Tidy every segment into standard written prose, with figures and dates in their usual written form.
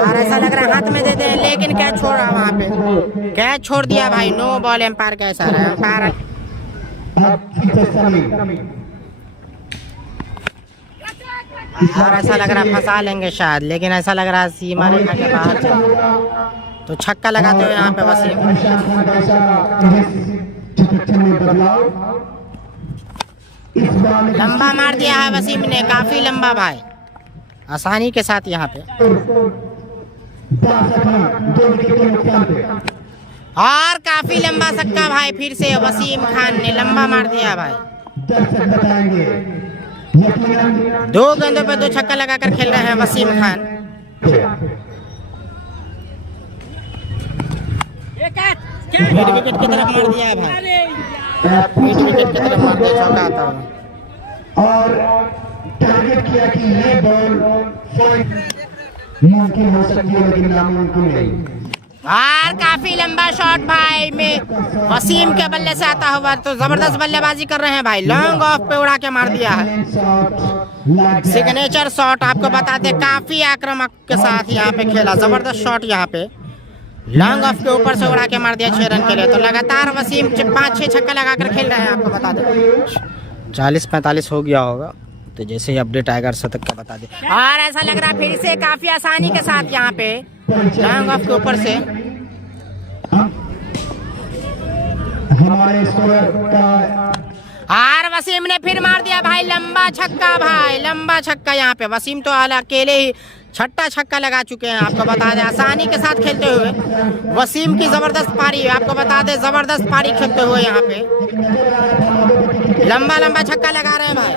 और ऐसा लग रहा है हाथ में दे दे, लेकिन कैच छोड़ा वहाँ पे, कैच छोड़ दिया भाई। No ball. एम्पायर कैसा रहा? एम्पायर और ऐसा लग रहा है फंसा लेंगे शायद, लेकिन ऐसा लग रहा है सीमा रेखा के बाहर चल, तो छक्का लगाते हुए यहाँ पे वसीम। लंबा मार दिया है वसीम ने, काफी लंबा भाई, आसानी के साथ यहाँ पे। और काफी लंबा छक्का भाई, फिर से वसीम खान ने लंबा मार दिया भाई। 2 गेंदों पे 2 छक्का लगाकर खेल रहे हैं वसीम खान। मिड विकेट की तरफ मार दिया है भाई, मिड विकेट की तरफ मार दिया, चौका आता है। और टारगेट किया कि ये बॉल मुमकिन हो सकती है लेकिन नामुमकिन नहीं। और काफी लंबा शॉट भाई में वसीम के बल्ले से आता हुआ, तो जबरदस्त बल्लेबाजी कर रहे हैं भाई। लॉन्ग ऑफ पे उड़ा के मार दिया है, सिग्नेचर शॉट। आपको बता दें काफी आक्रामक के साथ यहाँ पे खेला, जबरदस्त शॉट यहाँ पे लॉन्ग ऑफ के ऊपर से उड़ा के मार दिया 6 रन के लिए। तो लगातार वसीम 5-6 छक्का लगाकर खेल रहे हैं। आपको बता दें 40-45 हो गया होगा, तो जैसे ही अपडेट आएगा शतक का बता दे। और ऐसा लग रहा है फिर से काफी आसानी के साथ यहाँ पे लॉन्ग ऑफ के ऊपर से हमारे स्कोर का, और वसीम ने फिर मार दिया भाई लंबा छक्का भाई, लंबा छक्का यहाँ पे। वसीम तो अकेले ही 6ठा छक्का लगा चुके हैं। आपको बता दें आसानी के साथ खेलते हुए वसीम की जबरदस्त पारी, आपको बता दें जबरदस्त पारी खेलते हुए यहाँ पे लंबा लंबा छक्का लगा रहे हैं भाई।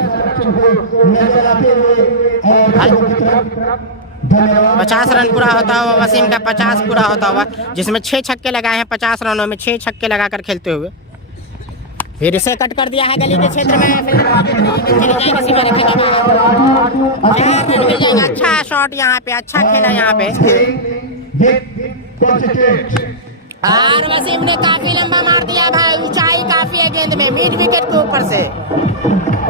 50 रन पूरा होता हुआ वसीम का, 50 पूरा होता हुआ, जिसमें 6 छक्के लगाए हैं 50 रनों में, 6 छक्के लगाकर खेलते हुए। फिर इसे कट कर दिया है गली के क्षेत्र में, अच्छा शॉट यहाँ पे, अच्छा खेला यहाँ पे। और वसीम ने काफी लंबा मार दिया भाई, ऊंचाई काफी है गेंद में, मिड विकेट के ऊपर से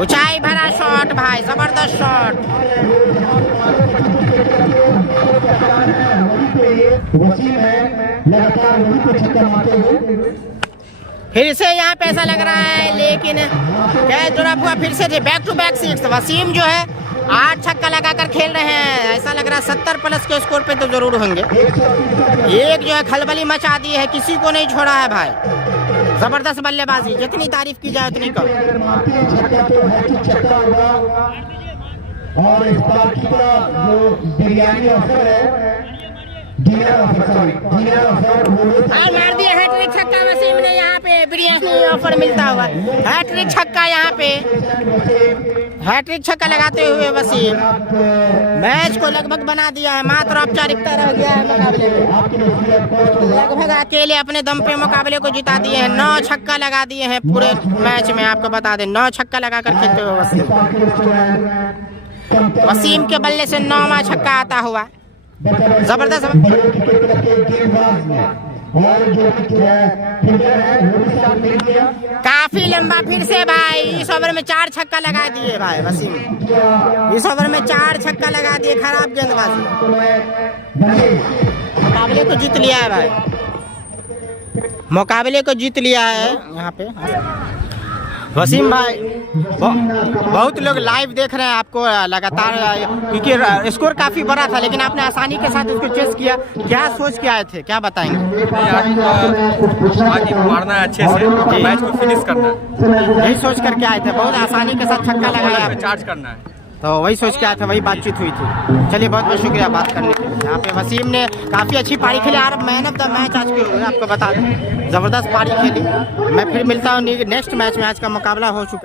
ऊंचाई भरा शॉट भाई, जबरदस्त शॉट। वसीम है लगातार वही पे छक्का मारते हुए, फिर से यहाँ पे ऐसा लग रहा है, लेकिन क्या जुड़ा हुआ फिर से बैक टू बैक 6। वसीम जो है 8 छक्का लगाकर खेल रहे हैं। ऐसा लग रहा है 70 प्लस के स्कोर पे तो जरूर होंगे। एक जो है खलबली मचा दी है, किसी को नहीं छोड़ा है भाई, जबरदस्त बल्लेबाजी, जितनी तारीफ की जाए उतनी कम। और इस बार की जो बिरयानी ऑफर है, और मार दिया हैट्रिक छक्का वसीम ने यहाँ पे, बिरयानी ऑफर मिलता हुआ हैट्रिक छक्का यहाँ पे, हैट्रिक छक्का लगाते हुए वसीम मैच को लगभग बना दिया है। मात्र औपचारिकता रह गया है मुकाबले में, लगभग अकेले अपने दम पे मुकाबले को जिता दिए हैं। 9 छक्का लगा दिए हैं पूरे मैच में। आपको बता दें 9 छक्का लगाकर खेलते हुए वसीम के बल्ले से 9वां छक्का आता हुआ, जबरदस्त। काफी लंबा फिर से भाई, इस ओवर में 4 छक्का लगा दिए भाई वसीम, इस ओवर में 4 छक्का लगा दिए। खराब गेंदबाजी, मुकाबले को जीत लिया है भाई, मुकाबले को जीत लिया है यहाँ पे वसीम भाई। बहुत लोग लाइव देख रहे हैं आपको लगातार, क्योंकि स्कोर काफी बड़ा था, लेकिन आपने आसानी के साथ उसको चेस किया। क्या सोच के आए थे, क्या बताएंगे? आगे मारना है, अच्छे से मैच को फिनिश करना है, यही सोच करके आए थे। बहुत आसानी के साथ छक्का लगाया, चार्ज करना है, तो वही सोच के आए थे, वही बातचीत हुई थी। चलिए बहुत बहुत शुक्रिया बात करने के लिए। यहाँ पे वसीम ने काफ़ी अच्छी पारी खेली और मैन ऑफ द मैच आज के हुए, आपको बता दें जबरदस्त पारी खेली। मैं फिर मिलता हूँ नेक्स्ट मैच में, आज का मुकाबला हो चुका।